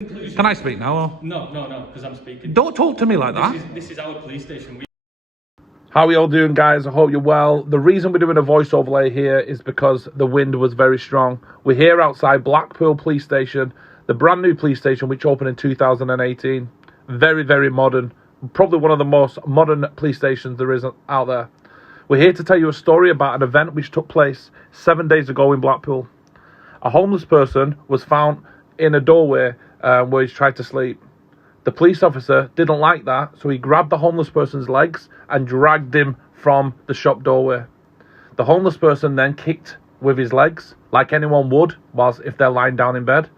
Can I speak now? Or? No, because I'm speaking. Don't talk to me like that. This is our police station. How are you all doing, guys? I hope you're well. The reason we're doing a voice overlay here is because the wind was very strong. We're here outside Blackpool police station, the brand new police station which opened in 2018. Very, very modern. Probably one of the most modern police stations there is out there. We're here to tell you a story about an event which took place 7 days ago in Blackpool. A homeless person was found in a doorway where he's tried to sleep. The police officer didn't like that, so he grabbed the homeless person's legs and dragged him from the shop doorway. The homeless person then kicked with his legs, like anyone would, whilst if they're lying down in bed.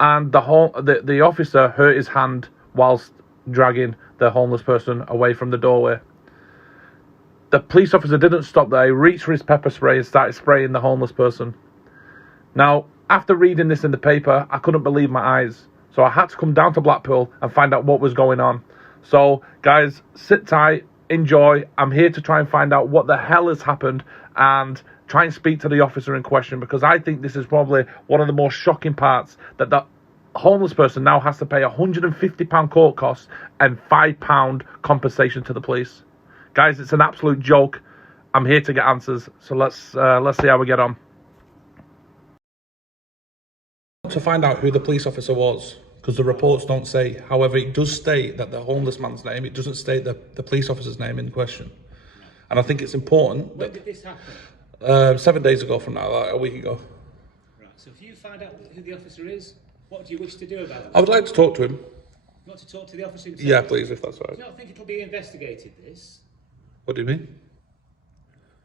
And the officer hurt his hand whilst dragging the homeless person away from the doorway. The police officer didn't stop there. He reached for his pepper spray and started spraying the homeless person. Now, after reading this in the paper, I couldn't believe my eyes. So I had to come down to Blackpool and find out what was going on. So, guys, sit tight, enjoy. I'm here to try and find out what the hell has happened and try and speak to the officer in question, because I think this is probably one of the most shocking parts, that the homeless person now has to pay £150 court costs and £5 compensation to the police. Guys, it's an absolute joke. I'm here to get answers. So let's see how we get on. To find out who the police officer was, because the reports don't say. However, it does state that the homeless man's name. It doesn't state the police officer's name in question. And I think it's important. When did this happen? 7 days ago from now, like a week ago. Right, so if you find out who the officer is, what do you wish to do about it? I would like to talk to him. You want to talk to the officer himself? Yeah, please, if that's all right. Do you not think it'll be investigated, this? What do you mean? Do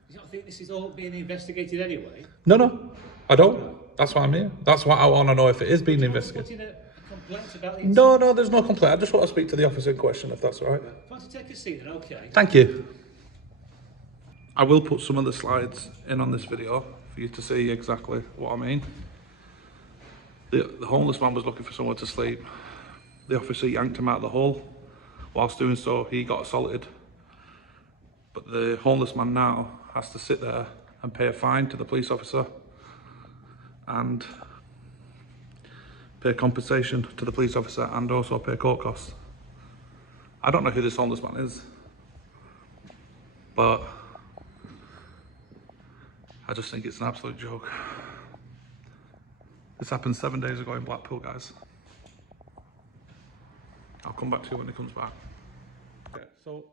you not think this is all being investigated anyway? No, I don't. That's why I'm here. That's why I want to know if it is being investigated. Put in a complaint about the No, there's no complaint. I just want to speak to the officer in question, if that's all right. If you want to take a seat, then okay. Thank you. I will put some of the slides in on this video for you to see exactly what I mean. The homeless man was looking for somewhere to sleep. The officer yanked him out of the hole. Whilst doing so, he got assaulted. But the homeless man now has to sit there and pay a fine to the police officer and pay compensation to the police officer and also pay court costs. I don't know who this homeless man is, but I just think it's an absolute joke. This happened 7 days ago in Blackpool, guys. I'll come back to you when he comes back. Okay, so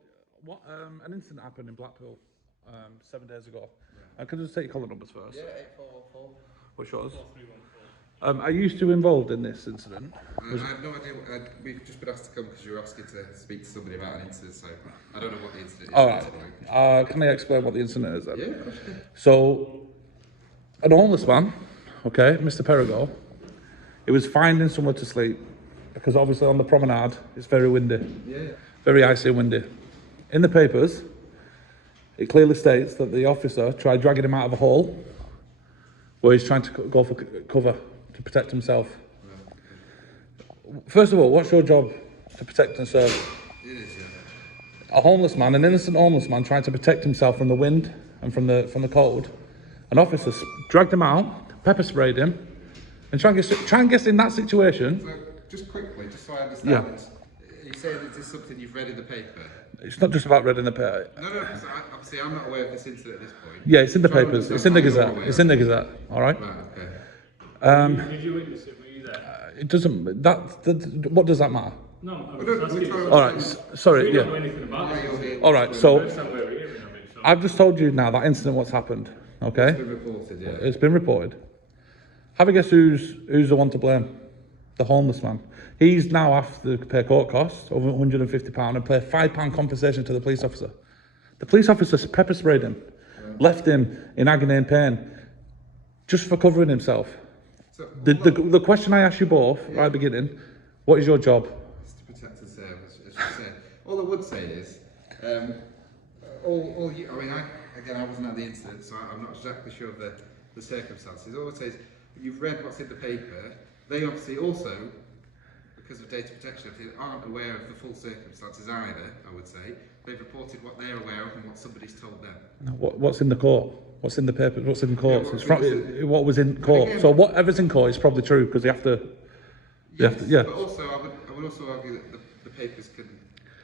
what an incident happened in Blackpool 7 days ago. Can I just take your collar numbers first? Yeah, 8414. What's yours? Are you still involved in this incident? I have no idea. We've just been asked to come because you were asking to speak to somebody about an incident, so I don't know what the incident is. All right. Can I explain what the incident is then? Yeah, of course. So, an homeless man, okay, Mr. Perigo, he was finding somewhere to sleep because obviously on the promenade it's very windy. Yeah. Very icy and windy. In the papers, it clearly states that the officer tried dragging him out of a hole where he's trying to go for cover to protect himself. First of all, what's your job to protect and serve? It is, yeah. A homeless man, an innocent homeless man, trying to protect himself from the wind and from the cold. An officer dragged him out, pepper sprayed him, and try and guess in that situation. So, just quickly, just so I understand, you say that this is something you've read in the paper? It's not just about reading the paper. No, because obviously I'm not aware of this incident at this point. Yeah, it's in the papers. It's in the Gazette. It's in the Gazette. All right. Right, okay. Did you witness it? Were you there? It doesn't. What does that matter? No, I Well, was asking. All right. Sorry. We don't know Yeah. anything about it. All right. So First time we're hearing of it, so. I've just told you now that incident. What's happened? Okay. It's been reported, yeah. It's been reported. Have a guess who's the one to blame? The homeless man. He's now asked to pay court costs over £150 and pay £5 compensation to the police officer. The police officer pepper sprayed him, left him in agony and pain, just for covering himself. So, The question I asked you both right at the beginning, what is your job? it's to protect and serve, as you said. All I would say is, I wasn't at the incident, so I'm not exactly sure of the circumstances. All I would say is, you've read what's in the paper. They obviously also, because of data protection, aren't aware of the full circumstances either, I would say. They've reported what they're aware of and what somebody's told them. What's in the court? What's in the paper? What's in court? Yeah, What was in court. So whatever's in court is probably true because they have to Yes, yeah. but also I would also argue that the papers can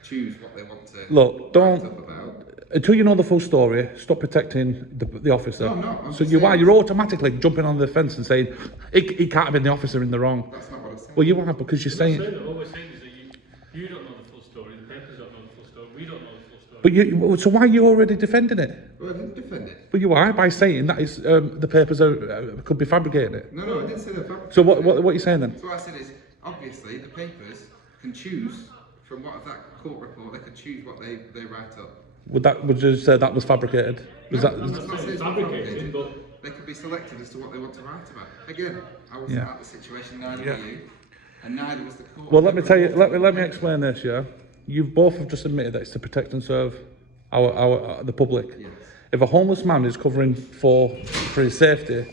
choose what they want to Look, write don't. up about. Until you know the full story, stop protecting the officer. No, I'm not. I'm So just you are. saying- You're automatically jumping on the fence and saying he can't have been the officer in the wrong. That's not what I'm saying. Well, you are because you're saying. All we're saying is that you don't know the full story, the papers don't know the full story, we don't know the full story. But so why are you already defending it? Well, I didn't defend it. But you are by saying that is the papers could be fabricating it. No, I didn't say that. So what are you saying then? So what I said is, obviously, the papers can choose from what of that court report. They can choose what they write up. Would you say that was fabricated? Was No, that? I'm not saying it's fabricated, but they could be selected as to what they want to write about. Again, I wasn't Yeah. at the situation, neither Yeah. were you, and neither was the court. Well, let me tell you. Let me explain this. Yeah, you've both have just admitted that it's to protect and serve the public. Yes. If a homeless man is covering for his safety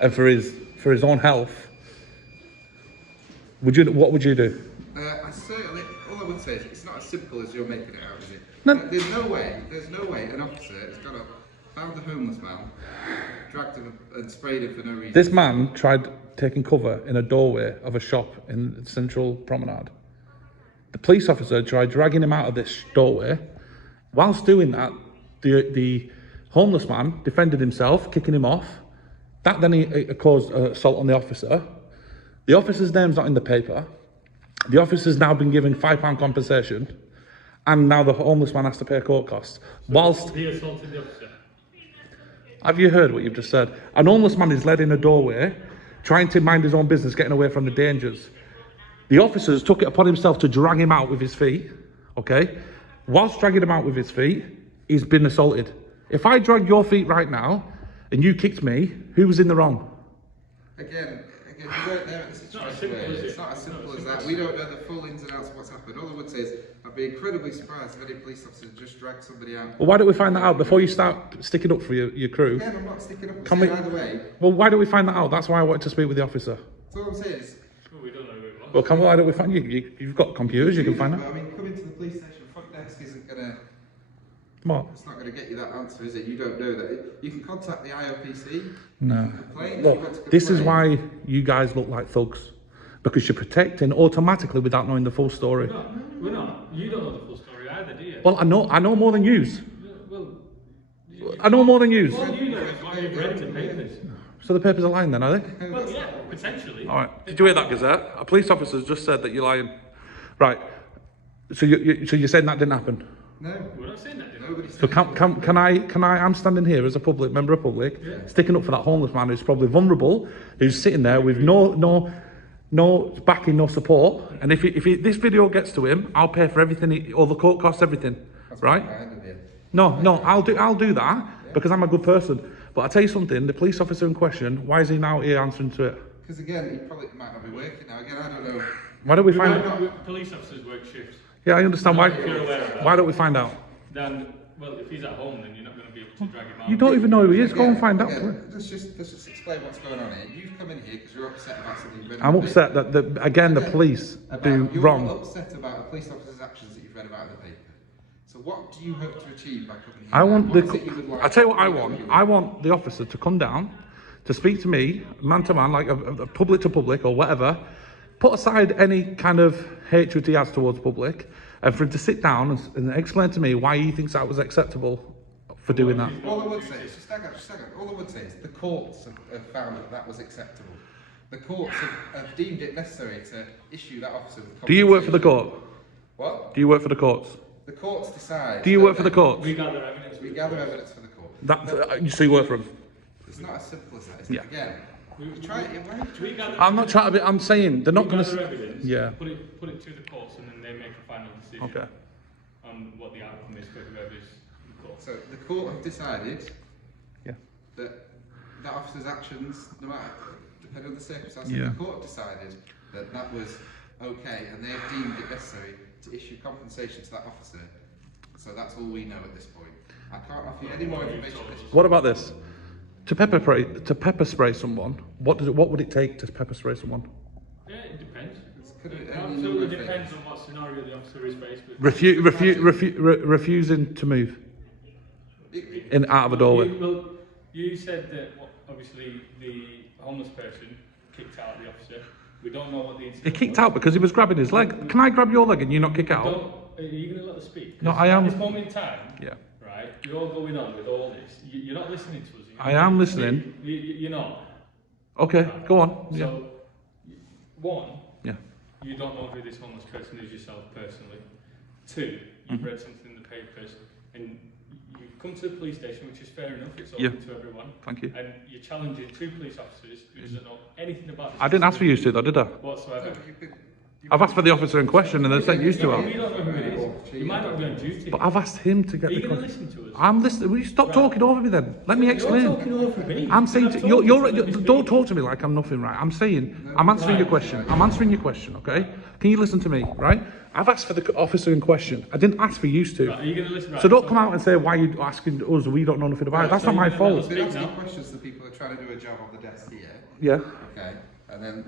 and for his own health, what would you do? I certainly. All I would say is it's not as simple as you're making it out, is it? No. There's no way an officer has gone up, found a homeless man, dragged him and sprayed him for no reason. This man tried taking cover in a doorway of a shop in Central Promenade. The police officer tried dragging him out of this doorway. Whilst doing that, the homeless man defended himself, kicking him off. That then it caused assault on the officer. The officer's name's not in the paper. The officer's now been given £5 compensation, and now the homeless man has to pay court costs. Whilst he assaulted the officer. have you heard what you've just said? An homeless man is led in a doorway, trying to mind his own business, getting away from the dangers. The officers took it upon himself to drag him out with his feet, okay? Whilst dragging him out with his feet, he's been assaulted. If I drag your feet right now, and you kicked me, who was in the wrong? Again, you weren't there at the situation. It's not as simple as that. We don't know the full ins and outs of what's happened. All I would say is, I'd be incredibly surprised if any police officer just dragged somebody out. Well, why don't we find that out before you start sticking up for your crew? Again, I'm not sticking up. I'm Can saying we- either way. Well, why don't we find that out? That's why I wanted to speak with the officer. So all I'm saying is, Well, we don't know who it was. Well, why don't we find you've got computers, you can find but out. I mean, coming to the police station front desk isn't gonna. What? It's not gonna get you that answer, is it? You don't know that. You can contact the IOPC. No. You can complain if you want to Look, this is complain. why you guys look like thugs. Because you're protecting automatically without knowing the full story. No, we're not. You don't know the full story either, do you? Well, I know more than yous. Well, I know more than yous. all you know is what you've read in the papers. So the papers are lying then, are they? Well, yeah, potentially. All right. Did you hear that, Gazette? A police officer's just said that you're lying. Right. So you're saying that didn't happen? No. We're not saying that, did we? Nobody's So can I? I'm standing here as a public member of public, sticking up for that homeless man who's probably vulnerable, who's sitting there with no backing, no support. And if this video gets to him, I'll pay for everything, all the court costs, everything, right? kind of, yeah. No, I'll do that because I'm a good person. But I tell you something, the police officer in question, why is he now here answering to it? Because again, he probably might not be working now. Again, I don't know. Why don't we find out? Police officers work shifts. Yeah, I understand why. If you're aware of that. Why don't we find out? Then, well, if he's at home, then you're not going to be able to drag him out. You don't even know who he is. Go and find out. Again, let's just explain what's going on here. You've come in here because you're upset about something you've read. I'm in the upset paper. that the police do You're wrong. upset about a police officer's actions that you've read about in the paper. So what do you hope to achieve by coming here? I want What is it you would like I tell you what I to want. do? I want the officer to come down, to speak to me, man to man, like a public to public or whatever. Put aside any kind of hatred he has towards public, and for him to sit down and explain to me why he thinks that was acceptable for doing that. All I would say is, just hang on. All I would say is the courts have found that that was acceptable. The courts have deemed it necessary to issue that officer with Do you work for the compensation. court? What? Do you work for the courts? The courts decide. Do you work for the courts? We gather evidence. We gather evidence for the court. So you work for them? It's not as simple as that, is Yeah. it? Again, you try it. Why are you We trying gather, I'm not trying to be. I'm saying they're not we going gather to. evidence, Yeah. put it to the courts, and then they make a final decision Okay. on what the outcome is for whoever's in court. So the court have decided Yeah. that that officer's actions, no matter, depending on the circumstances, Yeah. the court decided that that was okay, and they have deemed it necessary to issue compensation to that officer. So that's all we know at this point. I can't offer you any more information at this point. What about this? To pepper spray someone. What would it take to pepper spray someone? Yeah, it depends. Could It be any absolutely number of depends things. on what scenario the officer is faced with. Refusing to move out of a doorway. You said that obviously the homeless person kicked out the officer. We don't know what the He incident kicked was. out because he was grabbing his leg. Can I grab your leg and you not kick out? Are you going to let us speak? No, I am. At this moment in time, Yeah. right, you're all going on with all this. You're not listening to us. I am listening. You're not. Okay, Right. go on. Yeah. So, one, Yeah. you don't know who this homeless person is yourself personally. Two, you've read something in the papers and you've come to the police station, which is fair enough, it's open to everyone. Thank you. And you're challenging two police officers who doesn't know anything about this I didn't ask for you to, though, did I? whatsoever. I've asked for the officer in question and they sent used to You her. don't know who it is. You might not be on duty. But I've asked him to get Are you the going to question. listen to us? I'm listening. Will you stop talking over me then? Let me You're explain. talking over me. I'm saying I'm to, talking you're to you. don't talk to me like I'm nothing, right? I'm saying I'm answering your question. I'm answering your question, okay? Can you listen to me, right? I've asked for the officer in question. I didn't ask for you to. Right, are you going to listen? Right, So don't come out and say why you asking us. We don't know nothing about it. That's not my fault. They're asking questions to people who are trying to do a job on the desk here. Yeah. Okay. And then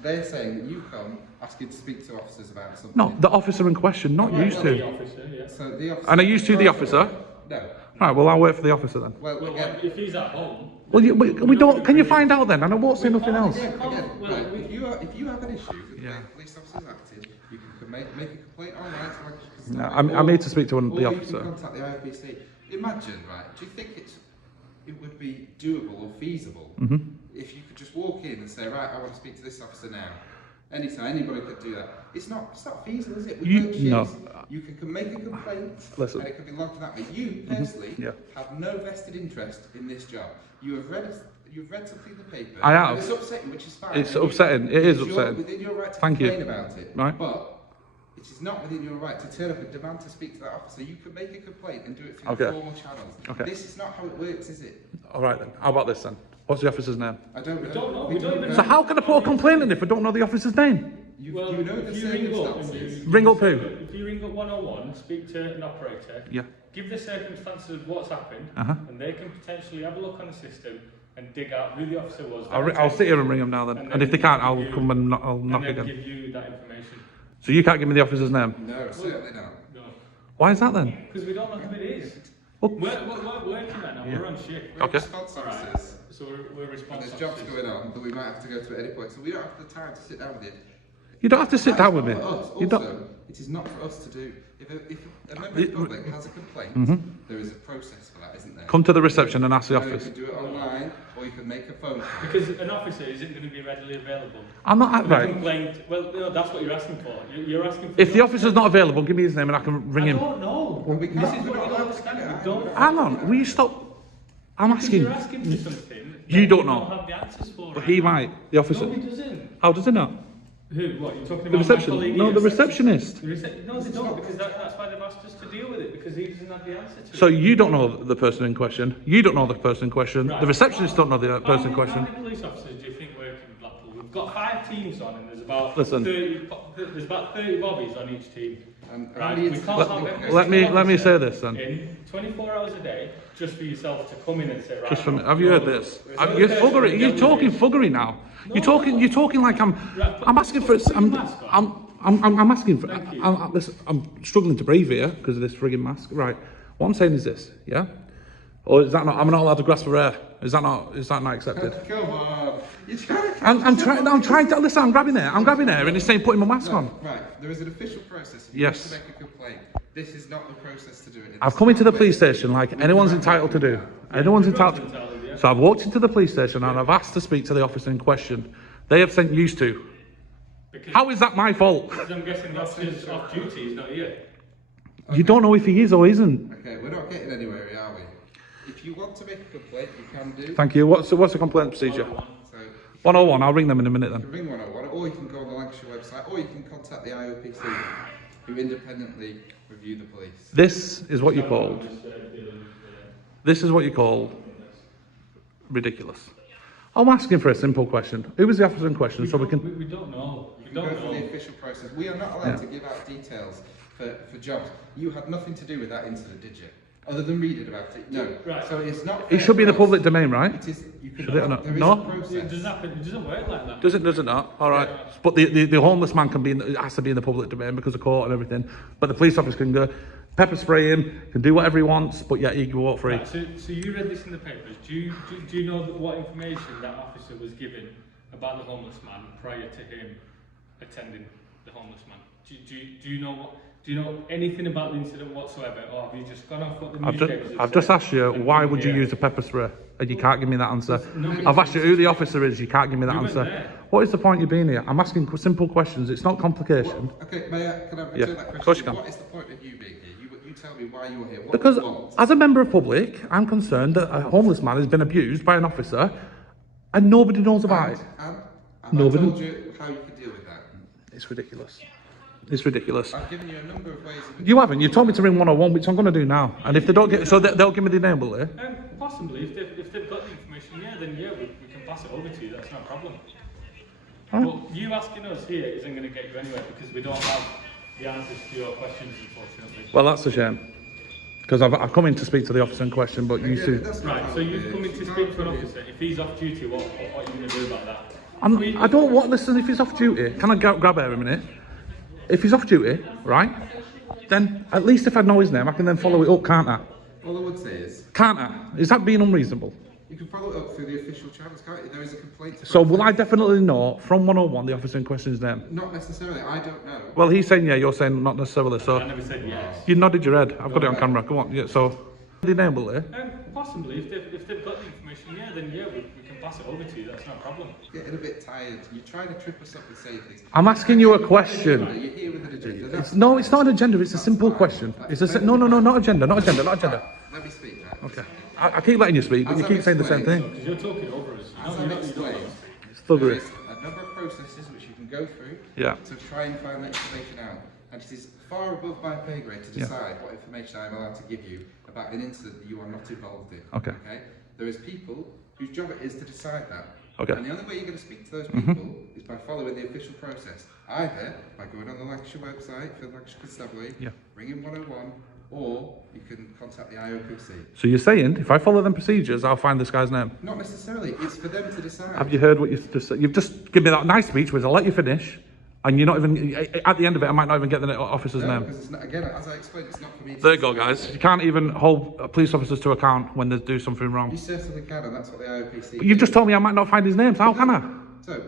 they're saying that you come asking to speak to officers about something. No, the officer in question, not used The to. officer, yeah. So the officer. And are you to the officer? No. Right. Well, I'll wait for the officer then. Well, Well, again, if he's at home. Well, we don't. Can you find out then? And I won't say nothing else. again, Well, right, if you have an issue with the Yeah. way police officers acting, you can make a complaint online to No, I need to speak to the or officer. you can contact the IOPC. Imagine, right? Do you think it would be doable or feasible if you could just walk in and say, right, I want to speak to this officer now? Anytime, anybody could do that. It's not feasible, is it? With No. you can make a complaint Listen. and it can be logged that way. You personally Yeah. have no vested interest in this job. You've read something in the paper. I have. And it's upsetting, which is fine. It's upsetting. It is It's upsetting. within your right to Thank you. complain about it. Right. But it is not within your right to turn up and demand to speak to that officer. You can make a complaint and do it through Okay. the formal channels. Okay. This is not how it works, is it? All right then. How about this then? What's the officer's name? I don't know. don't know. We don't even So how can I put a complaint in if I don't know the officer's name? You Well, know the if you ring up and circumstances. Ring up who? If you ring up 101, speak to an operator, Yeah. give the circumstances of what's happened, Uh-huh. and they can potentially have a look on the system and dig out who the officer was. I'll sit here and ring them now then. And if they can't, I'll come and I'll knock and then again. give you that information. So you can't give me the officer's name? No, certainly not. No, Why is that then? because we don't know who it is. Well- We're working right now. We're on shift. We're Okay. response All right. officers. So we're And responsible. there's jobs going on that we might have to go to at any point. So we don't have the time to sit down with you. You don't have to sit down with me. It's not for us. You don't. Also, it is not for us to do. If a member of the public has a complaint, there is a process for that, isn't there? Come to the reception and ask the So you office. can do it online, or you can make a phone call. Because an officer isn't going to be readily available. I'm not The right. complaint. Well, no, that's what you're asking for. You're asking for. If the officer's not available, give me his name and I can ring I him. don't know. we This can't- is we're what not you don't allowed to understand. do You that. don't. Hang on, will you stop? I'm Because asking. you're asking for something. You that don't know. Don't have the answers for. But he might. The officer. No, he doesn't. How does he know? Who? What? You're talking The about my reception. colleague No, here? the receptionist. No, they don't, because that's why they've asked us to deal with it, because he doesn't have the answer to So it. you don't know the person in question. You don't know the person in question. Right. The receptionist don't know the person in How question. many police officers do you think work in Blackpool? We've got 5 teams on, and there's about Listen. 30 bobbies on each team. And Right, only we it's- can't have every Let me single say officer this then. in 24 hours a day, just for yourself to come in and say, right. Just from, have you heard this? There's You're another fuggery. person You're who talking dealt with fuggery now. You're talking like I'm. Right, I'm asking for. put your mask on. I'm asking for. Thank you. Listen, I'm struggling to breathe here because of this frigging mask. Right. What I'm saying is this. Yeah. Or is that not? I'm not allowed to grasp for air. Is that not accepted? Come on. You're trying to I'm trying to listen. I'm grabbing air, and he's saying putting my mask on. Right, there is an official process. If you Yes. want to make a complaint. This is not the process to do it. I've come into the police station like anyone's entitled to do. Anyone's entitled. So I've walked into the police station and I've asked to speak to the officer in question. They have sent used to. Because How is that my fault? I'm guessing the officer's off duty, he's not here. You don't know if he is or isn't. Okay, we're not getting anywhere, are we? If you want to make a complaint, you can do. Thank you. What's the complaint procedure? So 101. I'll ring them in a minute you then. can ring 101, or you can go on the Lancashire website, or you can contact the IOPC, who independently review the police. This is what you called. This is what you call ridiculous. I'm asking for a simple question. Who was the officer in question? So we can. We don't know. We You can go don't through know. the official process. We are not allowed to give out details for jobs. You had nothing to do with that incident, did you? Other than reading about it? No. Right. So it's not. It should be in the public domain, right? It is. You can Should it or not? There is No? a It process. doesn't work like that. Does it not? All right. But the homeless man can be has to be in the public domain because of court and everything. But the police officer can go pepper spray him, can do whatever he wants, but yet he can walk free. Right, so you read this in the papers. Do you know what information that officer was given about the homeless man prior to him attending the homeless man? Do you know anything about the incident whatsoever, or have you just gone off what the newspapers I've just asked you, why would you use a pepper spray? And you can't give me that answer. I've asked you who the officer is, you can't give me that answer. What is the point of you being here? I'm asking simple questions, it's not complication. Okay, can I return that question? Of course you can. What is the point of you being here? You tell me why you're here. What Because do you want? as a member of public, I'm concerned that a homeless man has been abused by an officer and nobody knows about it. And Nobody. I told you how you could deal with that. It's ridiculous. It's ridiculous. I've given you a number of ways of... You haven't. You told me to ring 101, which I'm going to do now. And if they don't get... So they'll give me the name, will they? Possibly. If they've got the information, then we can pass it over to you. That's no problem. Right. But you asking us here isn't going to get you anywhere because we don't have the answers to your questions, unfortunately. Well, that's a shame. Because I've come in to speak to the officer in question, but you two... Right, so you've come in to speak to an officer. If he's off duty, what are you going to do about that? I don't want... Listen, if he's off duty... Can I grab air a minute? If he's off duty, right, then at least if I know his name, I can then follow it up, can't I? All I would say is... Can't I? Is that being unreasonable? You can follow it up through the official channels, can't you? There is a complaint... So will I definitely know from 101 the officer in question's name? Not necessarily, I don't know. Well, he's saying yeah, you're saying not necessarily, so... I never said yes. You nodded your head. I've got it on camera. Come on, yeah, so... The name, will they? Possibly. If they've got the information, then we can pass it over to you. That's no problem. Getting a bit tired. You're trying to trip us up and say things. I'm asking you a question. You're here with an agenda. No, it's not an agenda. It's a simple question. It's a no, not agenda, not agenda, not agenda. Let me speak now. Okay. I keep letting you speak, but you keep saying the same thing. Because you're talking over us. As I've explained, It's there thuggery. is a number of processes which you can go through Yeah. to try and find that information out. And it is far above my pay grade to decide what information I'm allowed to give you about an incident that you are not involved in. Okay. There is people whose job it is to decide that. Okay. And the only way you're going to speak to those people is by following the official process. Either by going on the Lancashire website for the Lancashire Constabulary, ringing 101, or you can contact the IOPC. So you're saying if I follow them procedures, I'll find this guy's name? Not necessarily. It's for them to decide. Have you heard what you've just said? You've just given me that nice speech, which I'll let you finish, and you're not even, at the end of it, I might not even get the officer's name. Because it's not, again, as I explained, it's not for me to There you go, guys. You can't even hold police officers to account when they do something wrong. You certainly can, and that's what the IOPC But you've just told me I might not find his name, so how can I? So,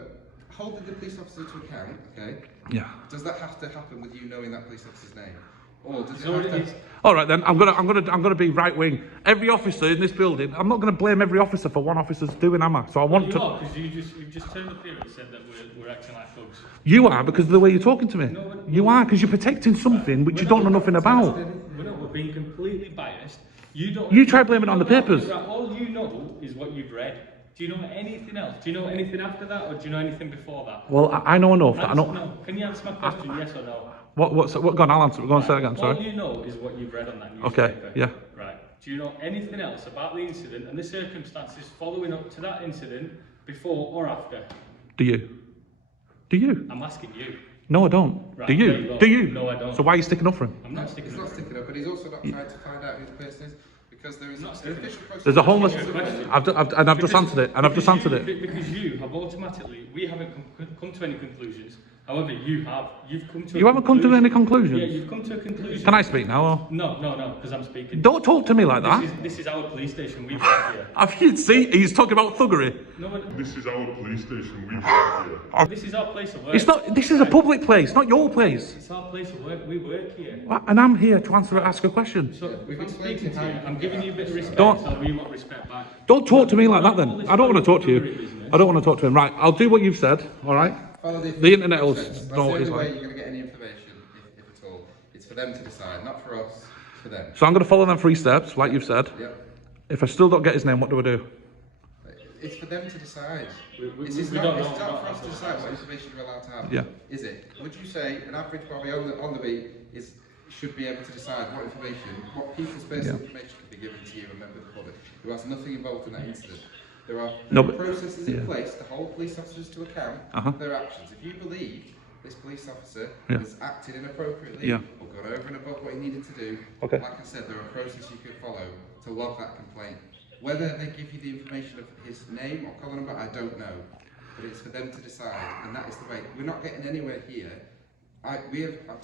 holding the police officer to account, okay? Yeah. Does that have to happen with you knowing that police officer's name? Or does it have to... All right then, I'm gonna be right wing. Every officer in this building, I'm not gonna blame every officer for one officer's doing, am I? So I want to. Because you've just turned up here and said that we're acting like thugs. You are because of the way you're talking to me. You are because you're protecting something which you don't know nothing about. We're being completely biased. You try blaming it on the papers. All you know is what you've read. Do you know anything else? Do you know anything after that, or do you know anything before that? Well, I know enough. I know. No. Can you answer my question, yes or no? What? Go on, I'll answer. Go on, say it again. Sorry. All you know is what you've read on that newspaper. Okay. Yeah. Right. Do you know anything else about the incident and the circumstances following up to that incident, before or after? Do you? Do you? I'm asking you. No, I don't. Right, Do you? Do you? No, I don't. So why are you sticking up for him? I'm not sticking He's up. not sticking up, but he's also not trying to find out who the person is, because there is an official process... There's a homeless. I've just answered it, and I've just answered it. Because you have automatically, we haven't come to any conclusions. However, you have. You've come to. You haven't come to any conclusions. Yeah, you've come to a conclusion. Can I speak now? Or? No, because I'm speaking. Don't talk to me like that. This is our police station. We work here. Have you seen? He's talking about thuggery. No, This is our police station. We work here. this is our place of work. It's not. This is a public place, not your place. It's our place of work. We work here. And I'm here to ask a question. So if I'm speaking to you, I'm giving you a bit of respect. Don't- So you want respect back. Don't talk to me like that then. I don't want to talk to you. I don't want to talk to him. Right, I'll do what you've said, all right? Follow The internet will process. That's know what the it's only way like. you're going to get any information, if at all. It's for them to decide, not for us, it's for them. So I'm going to follow them 3 steps, like you've said. Yep. If I still don't get his name, what do I do? It's for them to decide. We It's don't not know. for us to decide what information you're allowed to have. Yeah. Is it? Would you say an average body on the beat should be able to decide what people's personal information can be given to you, a member of the public, who has nothing involved in that incident? There are processes in place to hold police officers to account for their actions. If you believe this police officer has acted inappropriately or gone over and above what he needed to do, like I said, there are processes you can follow to log that complaint. Whether they give you the information of his name or call number, I don't know. But it's for them to decide, and that is the way. We're not getting anywhere here. I'm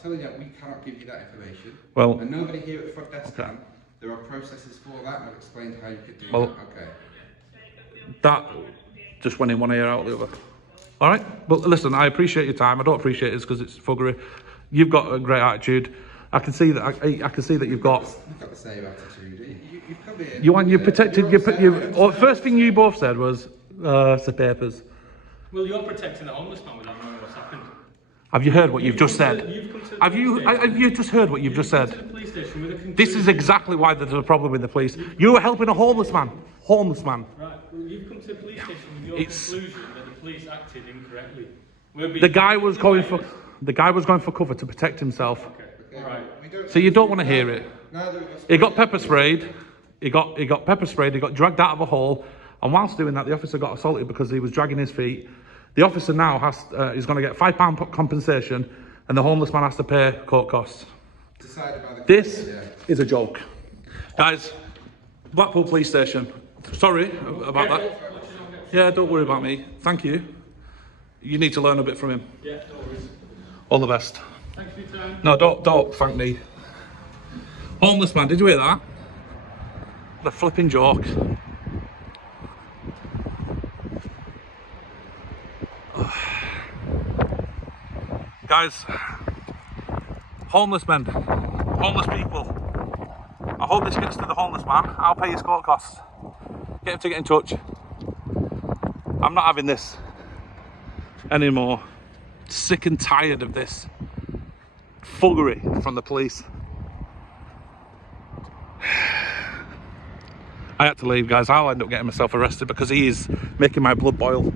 telling you, we cannot give you that information. Well, and nobody here at the front desk can. There are processes for that, and I've explained how you could do that. Okay. That just went in one ear out the other. All right? But listen, I appreciate your time. I don't appreciate it because it's fuggery. You've got a great attitude. I can see that. I can see that you've got. You've got the same attitude. You've come here. You protected. First thing you both said was, "It's the papers." Well, you're protecting the homeless man without knowing what's happened. Have you heard what you've just said? You've come to the Have police you? station. Have you just heard what you've just Come said? to the police station with a This is conclusion. exactly why there's a problem with the police. You were helping a homeless man. Homeless man. Right. Well, you've come to the police station with your It's- conclusion that the police acted incorrectly. We're being The guy was going for. invited. The guy was going for cover to protect himself. Okay. All right. So you don't want to hear it. Neither of us. He got pepper sprayed. He got pepper sprayed. He got dragged out of a hole. And whilst doing that, the officer got assaulted because he was dragging his feet. The officer now is going to get £5 compensation, and the homeless man has to pay court costs. Decided by the This yeah. is a joke, guys. Blackpool Police Station. Sorry about that. Yeah, don't worry about me. Thank you. You need to learn a bit from him. Yeah, no worries. All the best. Thanks for your time. No, don't thank me. Homeless man, did you hear that? The flipping joke. Guys, homeless men, homeless people. I hope this gets to the homeless man. I'll pay his court costs. Get him to get in touch. I'm not having this anymore. Sick and tired of this fuggery from the police. I had to leave, guys. I'll end up getting myself arrested because he is making my blood boil.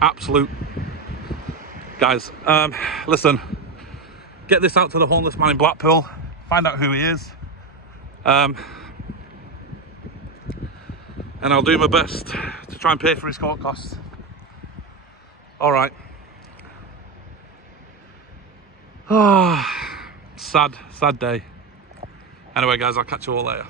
Absolute. Guys, listen, get this out to the homeless man in Blackpool. Find out who he is. And I'll do my best to try and pay for his court costs. All right. Ah, sad day. Anyway, guys, I'll catch you all later.